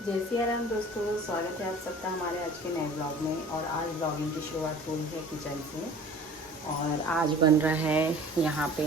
जय सिया राम दोस्तों, स्वागत है आप सबका हमारे आज के नए ब्लॉग में। और आज ब्लॉगिंग की शुरुआत हुई है किचन से। और आज बन रहा है यहाँ पे,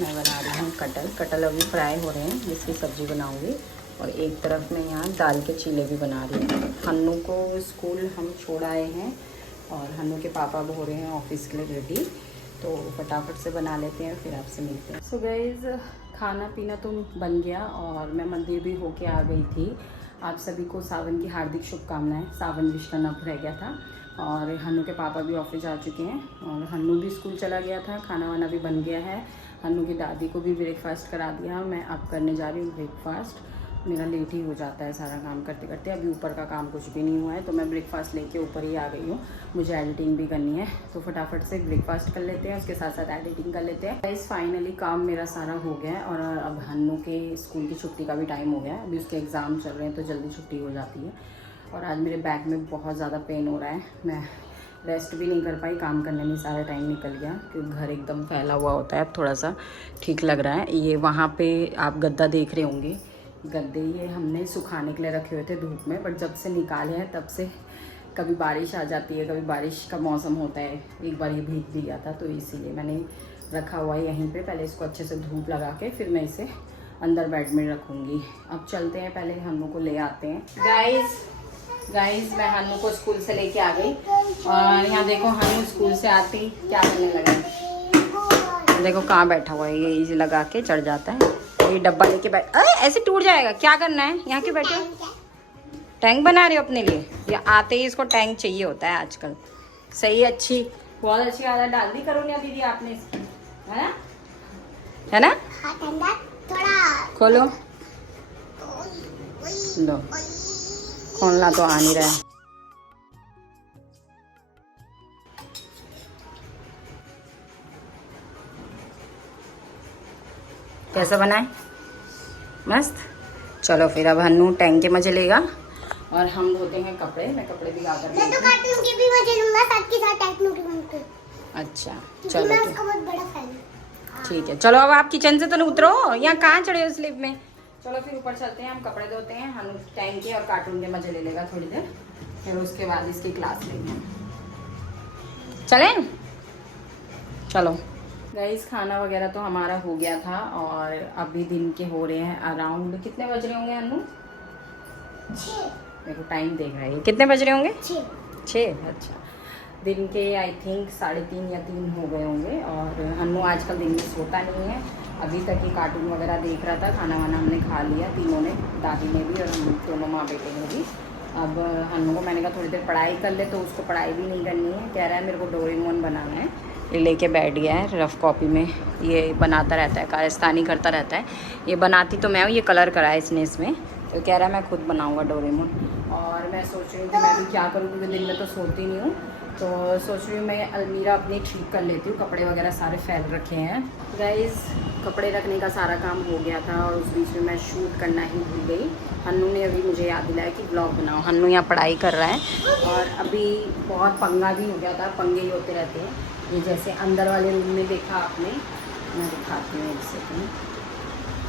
मैं बना रही हूँ कटल अभी फ्राई हो रहे हैं, जिसकी सब्ज़ी बनाऊँगी। और एक तरफ मैं यहाँ दाल के चीले भी बना रही हूँ। हन्नू को स्कूल हम छोड़ आए हैं और हन्नू के पापा हो रहे हैं ऑफिस के लिए रेडी, तो फटाफट से बना लेते हैं, फिर आपसे मिलते हैं। सो गाइस, खाना पीना तो बन गया और मैं मंदिर भी होके आ गई थी। आप सभी को सावन की हार्दिक शुभकामनाएं। सावन विश करना रह गया था। और हन्नू के पापा भी ऑफिस जा चुके हैं और हन्नू भी स्कूल चला गया था। खाना वाना भी बन गया है। हन्नू की दादी को भी ब्रेकफास्ट करा दिया। मैं अब करने जा रही हूँ ब्रेकफास्ट। मेरा लेट ही हो जाता है सारा काम करते करते। अभी ऊपर का काम कुछ भी नहीं हुआ है, तो मैं ब्रेकफास्ट लेके ऊपर ही आ गई हूँ। मुझे एडिटिंग भी करनी है, तो फटाफट से ब्रेकफास्ट कर लेते हैं, उसके साथ साथ एडिटिंग कर लेते हैं। गाइस, फाइनली काम मेरा सारा हो गया है और अब हन्नू के स्कूल की छुट्टी का भी टाइम हो गया है। अभी उसके एग्ज़ाम चल रहे हैं तो जल्दी छुट्टी हो जाती है। और आज मेरे बैक में बहुत ज़्यादा पेन हो रहा है। मैं रेस्ट भी नहीं कर पाई, काम करने में सारा टाइम निकल गया, क्योंकि घर एकदम फैला हुआ होता है। अब थोड़ा सा ठीक लग रहा है। ये वहाँ पे आप गद्दा देख रहे होंगे, गद्दे ये हमने सुखाने के लिए रखे हुए थे धूप में, बट जब से निकाले हैं तब से कभी बारिश आ जाती है, कभी बारिश का मौसम होता है। एक बार ये भीग भी गया था, तो इसीलिए मैंने रखा हुआ है यहीं पे। पहले इसको अच्छे से धूप लगा के फिर मैं इसे अंदर बेड में रखूँगी। अब चलते हैं, पहले हन्नू को ले आते हैं। गाइस, मैं हन्नू को स्कूल से लेके आ गई और यहाँ देखो हन्नू स्कूल से आती क्या करने लगा। देखो कहाँ बैठा हुआ है, ये इजी लगा के चढ़ जाता है। ये डब्बा लेके बैठ, अरे ऐसे टूट जाएगा। क्या करना है, यहाँ क्यों बैठे? टैंक बना रहे हो अपने लिए? ये आते ही इसको टैंक चाहिए होता है आजकल। सही, अच्छी, बहुत अच्छी आदत डाल दी करो ना दीदी आपने इसकी, है ना? है ना? खोलो, लो, खोलना तो आ नहीं रहा है। कैसा बनाए? मस्त। चलो फिर अब हन्नू टैंक के मजे लेगा और हम धोते हैं कपड़े। मैं कपड़े भिगा कर मैं तो कार्टून के भी मजे लूंगा, साथ के साथ टेक्नो के भी। अच्छा चलो, मैं चलो उसका बहुत बड़ा फैन हूं। ठीक है। चलो अब आप किचन से तो नहीं उतरो, यहाँ कहाँ चढ़े हो स्लिप में। चलो फिर ऊपर चलते हैं, हम कपड़े धोते हैं। हन्नू टैंक के और कार्टून के मजे ले लेगा थोड़ी देर, फिर उसके बाद इसकी क्लास लेंगे। चलें? चलो गाइस, खाना वगैरह तो हमारा हो गया था और अभी दिन के हो रहे हैं अराउंड, कितने बज रहे होंगे हन्नू? 6। देखो टाइम देख रहा है, कितने बज रहे होंगे? 6। अच्छा, दिन के आई थिंक 3:30 या 3 हो गए होंगे। और हन्नू आजकल दिन में सोता नहीं है। अभी तक ही कार्टून वगैरह देख रहा था। खाना वाना हमने खा लिया तीनों ने, दादी ने भी और हम दोनों माँ बेटे ने भी। अब हन्नू को मैंने कहा थोड़ी देर पढ़ाई कर ले, तो उसको पढ़ाई भी नहीं करनी है। कह रहा है मेरे को डोरेमोन बनाना है। ये लेके बैठ गया है रफ़ कॉपी में, ये बनाता रहता है, कारस्तानी करता रहता है। ये बनाती तो मैं हूँ, ये कलर करा है इसने इसमें, तो कह रहा है मैं खुद बनाऊँगा डोरेमोन। और मैं सोच रही हूँ कि मैं भी क्या करूँ, क्योंकि दिन में तो सोती नहीं हूँ। तो सोच रही हूँ मैं अलमीरा अपनी ठीक कर लेती हूँ। कपड़े वगैरह सारे फैल रखे हैं। गाइस, कपड़े रखने का सारा काम हो गया था और उस बीच में मैं शूट करना ही भूल गई। हन्नू ने अभी मुझे याद दिलाया कि ब्लॉग बनाओ। हन्नू यहाँ पढ़ाई कर रहा है और अभी बहुत पंगा भी हो गया था। पंगे ही होते रहते हैं। ये जैसे अंदर वाले रूम में देखा आपने, मैं दिखाती हूँ एक सेकंड,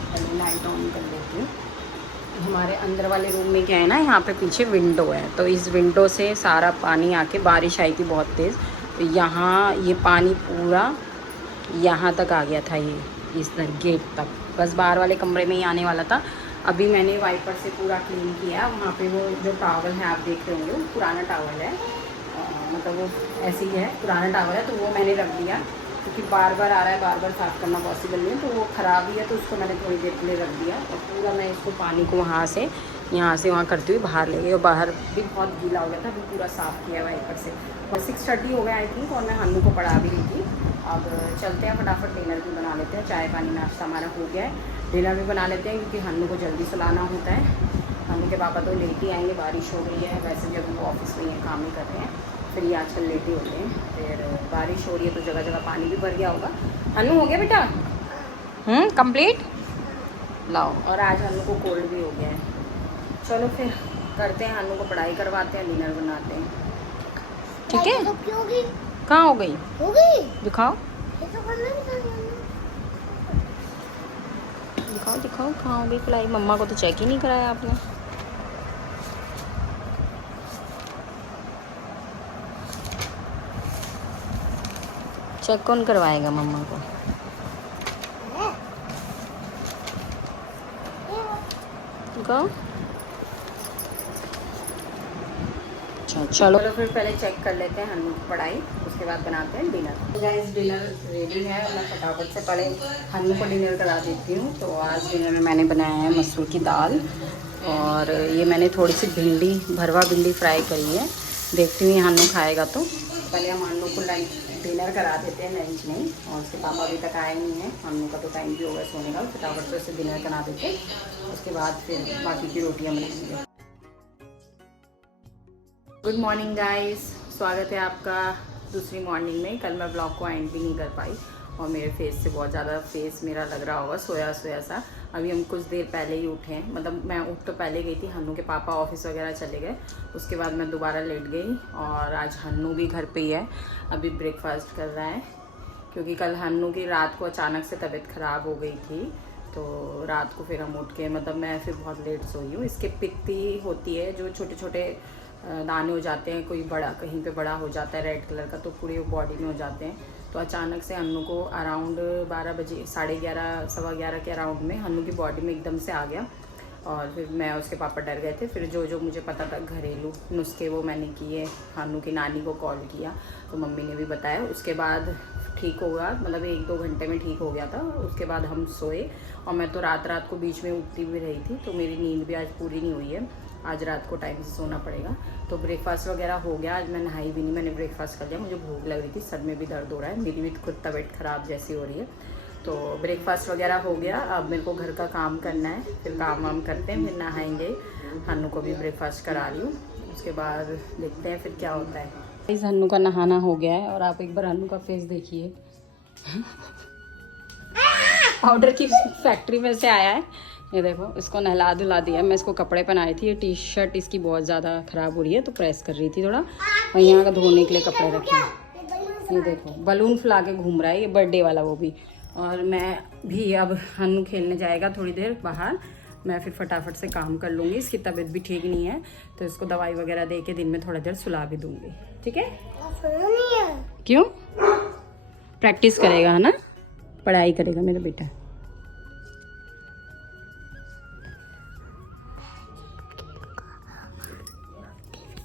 पहले लाइट ऑन कर लेती हूँ। हमारे अंदर वाले रूम में क्या है ना, यहाँ पे पीछे विंडो है, तो इस विंडो से सारा पानी आके, बारिश आई थी बहुत तेज़, तो यहाँ ये पानी पूरा यहाँ तक आ गया था, ये इस गेट तक, बस बाहर वाले कमरे में ही आने वाला था। अभी मैंने वाइपर से पूरा क्लीन किया। वहाँ पे वो जो टॉवल है आप देख रहे होंगे, वो पुराना टॉवल है, मतलब वो ऐसे ही है, पुराना टॉवल है, तो वो मैंने रख दिया, क्योंकि बार बार आ रहा है, बार बार साफ़ करना पॉसिबल नहीं है, तो वो ख़राब ही है, तो उसको मैंने थोड़ी देर के लिए रख दिया। और पूरा मैं इसको पानी को वहाँ से यहाँ से वहाँ करती हुई बाहर ले गई, और बाहर भी बहुत गीला हो गया था, अभी पूरा साफ़ किया वाइपर से। और 6:30 हो गया आई थिंक, और मैं हन्नू को पढ़ा भी रही थी। अब चलते हैं फटाफट, डिनर भी बना लेते हैं। चाय पानी नाश्ता हमारा हो गया है, डिनर भी बना लेते हैं, क्योंकि हन्नू को जल्दी सुलाना होता है। हन्नू के पापा तो लेट ही आएंगे, बारिश हो रही है, वैसे भी अभी वो ऑफिस में ही काम ही कर रहे हैं, फिर ये आजकल लेट ही होते हैं। फिर बारिश हो रही है तो जगह जगह पानी भी भर गया होगा। हन्नू हो गया बेटा? कंप्लीट लाओ। और आज हन्नू को कोल्ड भी हो गया है। चलो फिर करते हैं, हन्नू को पढ़ाई करवाते हैं, डिनर बनाते हैं, ठीक है? कहाँ हो गई? दिखाओ दिखाओ दिखाओ, कहाँ हो गई पढ़ाई? मम्मा को तो चेक ही नहीं कराया आपने। चेक कौन करवाएगा मम्मा को? को अच्छा चलो फिर पहले चेक कर लेते हैं हन्नू की पढ़ाई, उसके बाद बनाते हैं डिनर। गाइस डिनर रेडी है, मैं फटाफट से पहले हन्नू को डिनर करा देती हूँ। तो आज डिनर में मैंने बनाया है मसूर की दाल, और ये मैंने थोड़ी सी भिंडी, भरवा भिंडी फ्राई करी है। देखती हूँ हन्नू खाएगा तो। पहले हम हन्नू को डिनर करा देते हैं, लंच नहीं, और उसके पापा अभी तक आए नहीं हैं। हन्नू का तो टाइम भी होगा सोने का, फटाफट से उसे डिनर करा देते हैं, उसके बाद फिर बाकी की रोटियाँ बनाएंगे। गुड मॉर्निंग गाइस, स्वागत है आपका दूसरी मॉर्निंग में। कल मैं ब्लॉग को एंड भी नहीं कर पाई और मेरे फेस से बहुत ज़्यादा फेस मेरा लग रहा होगा सोया सोया सा। अभी हम कुछ देर पहले ही उठे हैं, मतलब मैं उठ तो पहले गई थी, हन्नू के पापा ऑफिस वगैरह चले गए, उसके बाद मैं दोबारा लेट गई। और आज हन्नू भी घर पे ही है, अभी ब्रेकफास्ट कर रहा है, क्योंकि कल हन्नू की रात को अचानक से तबीयत ख़राब हो गई थी। तो रात को फिर हम उठ के, मतलब मैं फिर बहुत लेट सोई हूँ। इसके पित्ती होती है, जो छोटे छोटे दाने हो जाते हैं, कोई बड़ा कहीं पे बड़ा हो जाता है रेड कलर का, तो पूरे बॉडी में हो जाते हैं। तो अचानक से हन्नू को अराउंड 12 बजे, 11:30 सवा 11 के अराउंड में हन्नू की बॉडी में एकदम से आ गया। और फिर मैं, उसके पापा डर गए थे। फिर जो मुझे पता था घरेलू नुस्खे वो मैंने किए, हन्नू की नानी को कॉल किया, तो मम्मी ने भी बताया। उसके बाद ठीक होगा, मतलब 1-2 घंटे में ठीक हो गया था। उसके बाद हम सोए, और मैं तो रात को बीच में उठती भी रही थी, तो मेरी नींद भी आज पूरी नहीं हुई है। आज रात को टाइम से सोना पड़ेगा। तो ब्रेकफास्ट वगैरह हो गया, आज मैं नहाई भी नहीं, मैंने ब्रेकफास्ट कर लिया। मुझे भूख लग रही थी, सर में भी दर्द हो रहा है, मेरी भी खुद तबीयत ख़राब जैसी हो रही है। तो ब्रेकफास्ट वगैरह हो गया, अब मेरे को घर का काम करना है, फिर काम वाम करते हैं, फिर नहाएंगे। हन्नू को भी ब्रेकफास्ट करा रही हूँ, उसके बाद देखते हैं फिर क्या होता है। इस हन्नू का नहाना हो गया है, और आप एक बार हन्नू का फेस देखिए। पाउडर की फैक्ट्री में से आया है, ये देखो। इसको नहला धुला दिया, मैं इसको कपड़े पहनाई थी। ये टी शर्ट इसकी बहुत ज़्यादा ख़राब हो रही है, तो प्रेस कर रही थी थोड़ा, और यहाँ का धोने के लिए कपड़े रखे हैं। ये देखो बलून फुला के घूम रहा है, ये बर्थडे वाला वो भी। और मैं भी, अब हन्नू खेलने जाएगा थोड़ी देर बाहर, मैं फिर फटाफट से काम कर लूँगी। इसकी तबीयत भी ठीक नहीं है, तो इसको दवाई वगैरह दे के दिन में थोड़ा देर सुला भी दूँगी, ठीक है? क्यों? प्रैक्टिस करेगा है ना, पढ़ाई करेगा मेरा बेटा।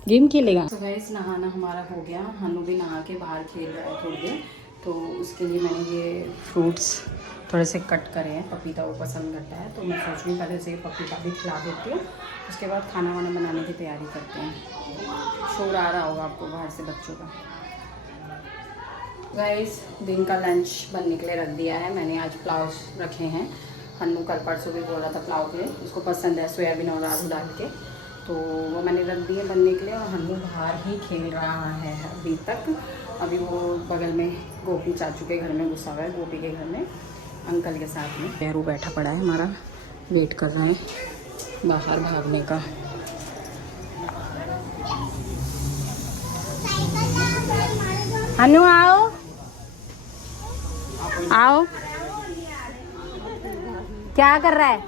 गेम खेलेगा। तो गाइस नहाना हमारा हो गया, हन्नू भी नहा के बाहर खेल रहा है थोड़ी देर। तो उसके लिए मैंने ये फ्रूट्स थोड़े से कट करे हैं, पपीता वो पसंद करता है, तो मैं सोच रही हूँ पहले उसे पपीता भी खिला देती हूँ, उसके बाद खाना वाना बनाने की तैयारी करते हैं। शोर आ रहा होगा आपको बाहर से बच्चों का। गाइस दिन का लंच बनने के लिए रख दिया है मैंने, आज पुलाव रखे हैं। हन्नू कल परसों भी बोला था पुलाव के लिए, उसको पसंद है सोयाबीन और आलू डाल के, तो वो मैंने रख दिए बनने के लिए। और हन्नू बाहर ही खेल रहा है अभी तक। अभी वो बगल में गोपी चाचू के घर में घुसा हुआ है, गोपी के घर में अंकल के साथ में। पैरू बैठा पड़ा है हमारा, वेट कर रहा है बाहर भागने का। हन्नू आओ आओ, क्या कर रहा है?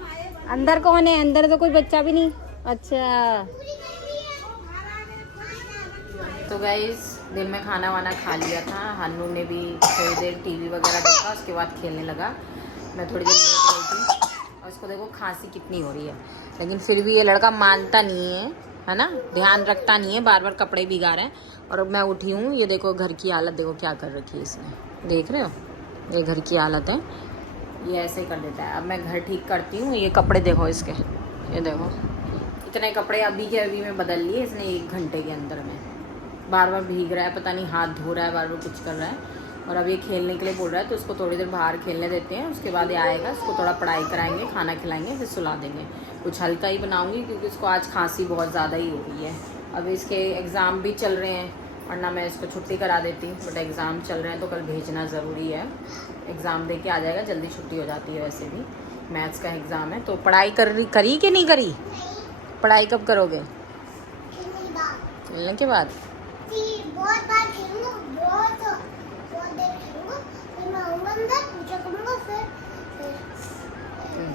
अंदर कौन है? अंदर तो कोई बच्चा भी नहीं। अच्छा तो गाइस दिन में खाना वाना खा लिया था, हन्नू ने भी थोड़ी देर टीवी वगैरह देखा, उसके बाद खेलने लगा। मैं थोड़ी देर लेट गई थी, और इसको देखो खांसी कितनी हो रही है, लेकिन फिर भी ये लड़का मानता नहीं है ना, ध्यान रखता नहीं है, बार बार कपड़े भिगा रहे हैं। और अब मैं उठी हूँ, ये देखो घर की हालत देखो क्या कर रखी है इसने, देख रहे हो? ये घर की हालत है, ये ऐसे कर देता है। अब मैं घर ठीक करती हूँ। ये कपड़े देखो इसके, ये देखो इतने कपड़े अभी के अभी में बदल लिए इसने 1 घंटे के अंदर में। बार बार भीग रहा है, पता नहीं हाथ धो रहा है, बार बार कुछ कर रहा है। और अब ये खेलने के लिए बोल रहा है, तो उसको थोड़ी देर बाहर खेलने देते हैं, उसके बाद ये आएगा, उसको थोड़ा पढ़ाई कराएंगे, खाना खिलाएंगे, फिर सुला देंगे। कुछ हल्का ही बनाऊंगी, क्योंकि उसको आज खांसी बहुत ज़्यादा ही हो गई है। अब इसके एग्ज़ाम भी चल रहे हैं, वरना मैं इसको छुट्टी करा देती, बट एग्ज़ाम चल रहे हैं तो कल भेजना ज़रूरी है। एग्ज़ाम दे के आ जाएगा, जल्दी छुट्टी हो जाती है वैसे भी, मैथ्स का एग्ज़ाम है। तो पढ़ाई करी कि नहीं करी? पढ़ाई कब करोगे? खेलने के बाद। बहुत बार खेलूंगा, बहुत देर खेलूंगा, फिर मैं आऊंगा अंदर, पूजा करूंगा, फिर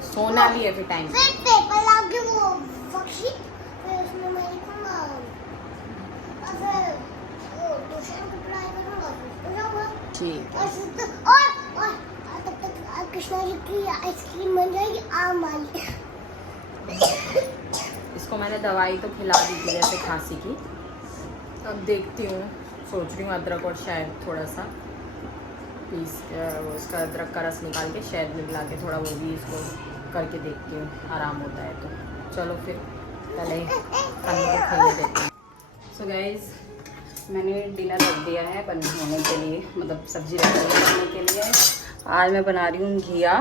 सोना भी है फिर टाइम से। फिर पेपर लाके वो वर्कशीट, फिर उसमें मैं लिखूंगा, और फिर वो ट्यूशन की पढ़ाई करूंगा, फिर हो जाऊंगा। ठीक और की आइसक्रीम बन जाएगी आम वाली। इसको मैंने दवाई तो खिला दी थी जैसे खांसी की, अब देखती हूँ, सोच रही हूँ अदरक और शायद थोड़ा सा पीस उसका अदरक का रस निकाल के शहद में मिला के थोड़ा वो भी इसको करके देखती हूँ, आराम होता है तो। चलो फिर पहले खाने को खेलने देते हैं। सो गाइस, मैंने डिनर रख दिया है होने के लिए, मतलब सब्जी रख दी है बनने के लिए। आज मैं बना रही हूँ घिया,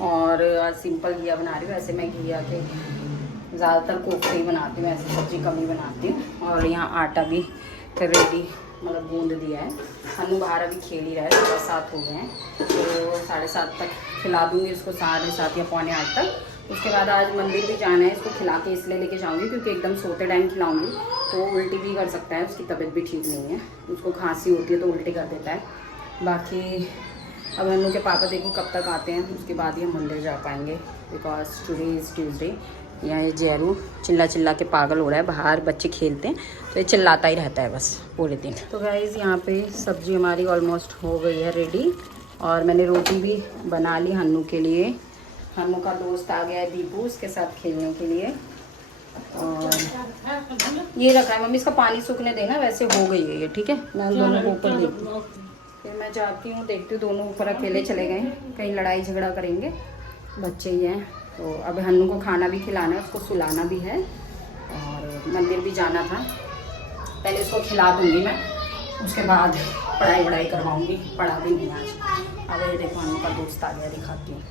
और आज सिंपल घिया बना रही हूँ। ऐसे मैं घिया के ज़्यादातर कोफ्ते ही बनाती हूँ, ऐसी सब्जी कम ही बनाती हूँ। और यहाँ आटा भी रेडी मतलब गूंद दिया है। हनु बाहर अभी खेल ही रहा है, 7:15 हो गए हैं, तो 7:30 तक खिला दूँगी उसको, 7:30 या 7:45 तक। उसके बाद आज मंदिर भी जाना है, इसको खिला के इसलिए लेके जाऊँगी क्योंकि एकदम सोते टाइम खिलाऊँगी तो उल्टी भी कर सकता है, उसकी तबीयत भी ठीक नहीं है, उसको खांसी होती है तो उल्टी कर देता है। बाकी अब हनु के पापा देखो कब तक आते हैं, उसके बाद ही हम मंदिर जा पाएंगे, बिकॉज टुडे इज़ ट्यूसडे। यहाँ ये जैरू चिल्ला चिल्ला के पागल हो रहा है, बाहर बच्चे खेलते हैं तो ये चिल्लाता ही रहता है बस पूरे दिन। तो गाइज़ यहाँ पे सब्जी हमारी ऑलमोस्ट हो गई है रेडी, और मैंने रोटी भी बना ली हन्नू के लिए। हन्नू का दोस्त आ गया है दीपू, उसके साथ खेलने के लिए। और ये रखा है मम्मी, इसका पानी सूखने देना, वैसे हो गई है ये, ठीक है। मैं उन दोनों को ऊपर देखती हूँ, फिर मैं जाती हूँ, देखती हूँ। दोनों ऊपर अकेले चले गए, कहीं लड़ाई झगड़ा करेंगे, बच्चे ही हैं। तो अब हन्नू को खाना भी खिलाना है, उसको सुलाना भी है, और मंदिर भी जाना था। पहले उसको खिला दूँगी मैं, उसके बाद पढ़ाई वढ़ाई करवाऊँगी, पढ़ा भी नहीं आज। अब ये देखो हन्नू का दोस्त आ गया, दिखाती हूँ।